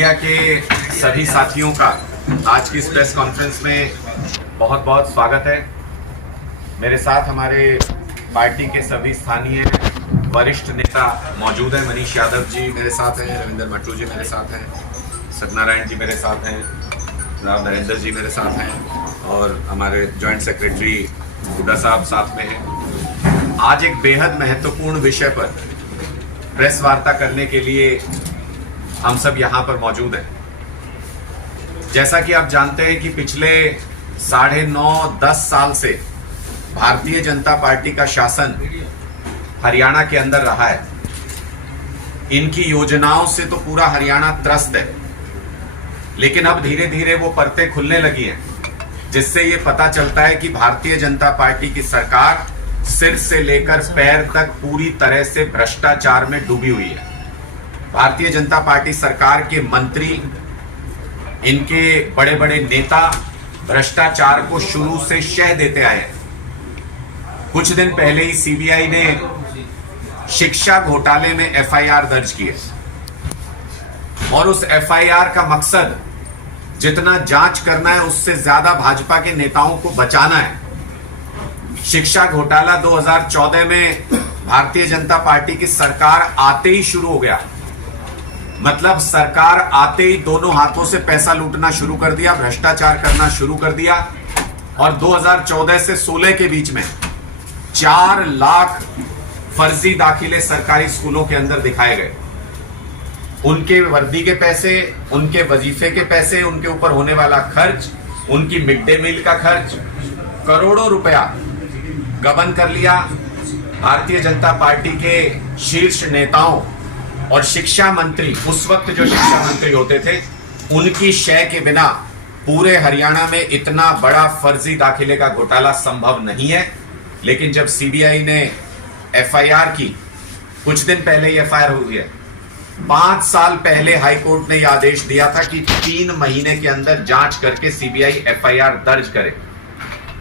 Media के सभी साथियों का आज की इस प्रेस कॉन्फ्रेंस में बहुत बहुत स्वागत है। मेरे साथ हमारे पार्टी के सभी स्थानीय वरिष्ठ नेता मौजूद हैं। मनीष यादव जी मेरे साथ हैं, रविंदर मटरू जी मेरे साथ हैं, सत्यनारायण जी मेरे साथ हैं, राव नरेंद्र जी मेरे साथ हैं और हमारे जॉइंट सेक्रेटरी हुड्डा साहब साथ में हैं। आज एक बेहद महत्वपूर्ण विषय पर प्रेस वार्ता करने के लिए हम सब यहाँ पर मौजूद हैं। जैसा कि आप जानते हैं कि पिछले 9.5-10 साल से भारतीय जनता पार्टी का शासन हरियाणा के अंदर रहा है। इनकी योजनाओं से तो पूरा हरियाणा त्रस्त है, लेकिन अब धीरे धीरे वो परतें खुलने लगी हैं, जिससे ये पता चलता है कि भारतीय जनता पार्टी की सरकार सिर से लेकर पैर तक पूरी तरह से भ्रष्टाचार में डूबी हुई है। भारतीय जनता पार्टी सरकार के मंत्री, इनके बड़े बड़े नेता भ्रष्टाचार को शुरू से शह देते आए हैं। कुछ दिन पहले ही सीबीआई ने शिक्षा घोटाले में एफआईआर दर्ज की है और उस एफआईआर का मकसद जितना जांच करना है उससे ज्यादा भाजपा के नेताओं को बचाना है। शिक्षा घोटाला 2014 में भारतीय जनता पार्टी की सरकार आते ही शुरू हो गया। मतलब सरकार आते ही दोनों हाथों से पैसा लूटना शुरू कर दिया, भ्रष्टाचार करना शुरू कर दिया और 2014 से 16 के बीच में 4 लाख फर्जी दाखिले सरकारी स्कूलों के अंदर दिखाए गए। उनके वर्दी के पैसे, उनके वजीफे के पैसे, उनके ऊपर होने वाला खर्च, उनकी मिड डे मील का खर्च, करोड़ों रुपया गबन कर लिया। भारतीय जनता पार्टी के शीर्ष नेताओं और शिक्षा मंत्री, उस वक्त जो शिक्षा मंत्री होते थे, उनकी शय के बिना पूरे हरियाणा में इतना बड़ा फर्जी दाखिले का घोटाला संभव नहीं है। लेकिन जब सीबीआई ने एफआईआर की, कुछ दिन पहले ही एफआईआर हुई है, 5 साल पहले हाईकोर्ट ने यह आदेश दिया था कि 3 महीने के अंदर जांच करके सीबीआई एफआईआर दर्ज करे।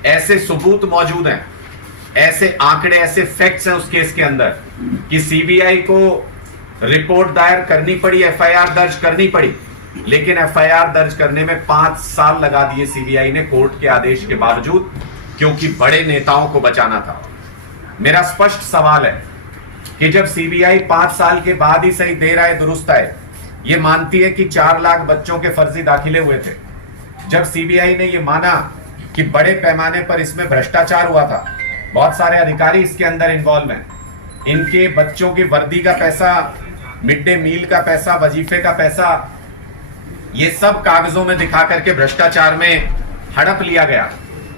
ऐसे सबूत मौजूद हैं, ऐसे आंकड़े, ऐसे फैक्ट्स हैं उस केस के अंदर कि सीबीआई को रिपोर्ट दायर करनी पड़ी, एफआईआर दर्ज करनी पड़ी, लेकिन एफआईआर दर्ज करने में 5 साल लगा दिए सीबीआई ने कोर्ट के आदेश के बावजूद, क्योंकि बड़े नेताओं को बचाना था। मेरा स्पष्ट सवाल है कि जब सीबीआई 5 साल के बाद ही सही देर आए दुरुस्त आए, ये मानती है कि 4 लाख बच्चों के फर्जी दाखिले हुए थे, जब सीबीआई ने यह माना कि बड़े पैमाने पर इसमें भ्रष्टाचार हुआ था, बहुत सारे अधिकारी इसके अंदर इन्वॉल्व हैं, इनके बच्चों की वर्दी का पैसा, मिड डे मील का पैसा, वजीफे का पैसा, ये सब कागजों में दिखा करके भ्रष्टाचार में हड़प लिया गया,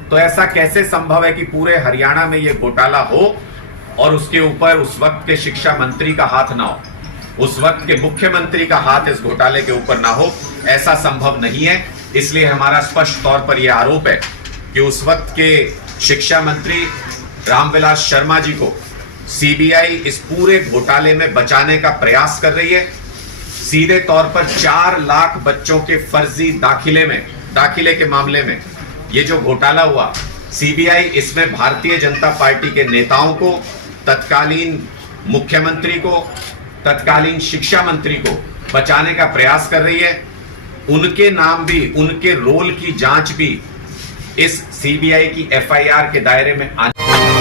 तो ऐसा कैसे संभव है कि पूरे हरियाणा में ये घोटाला हो और उसके ऊपर उस वक्त के शिक्षा मंत्री का हाथ ना हो, उस वक्त के मुख्यमंत्री का हाथ इस घोटाले के ऊपर ना हो? ऐसा संभव नहीं है। इसलिए हमारा स्पष्ट तौर पर यह आरोप है कि उस वक्त के शिक्षा मंत्री रामविलास शर्मा जी को सीबीआई इस पूरे घोटाले में बचाने का प्रयास कर रही है। सीधे तौर पर 4 लाख बच्चों के फर्जी दाखिले के मामले में ये जो घोटाला हुआ, सीबीआई इसमें भारतीय जनता पार्टी के नेताओं को, तत्कालीन मुख्यमंत्री को, तत्कालीन शिक्षा मंत्री को बचाने का प्रयास कर रही है। उनके नाम भी, उनके रोल की जांच भी इस सीबीआई की एफआईआर के दायरे में आने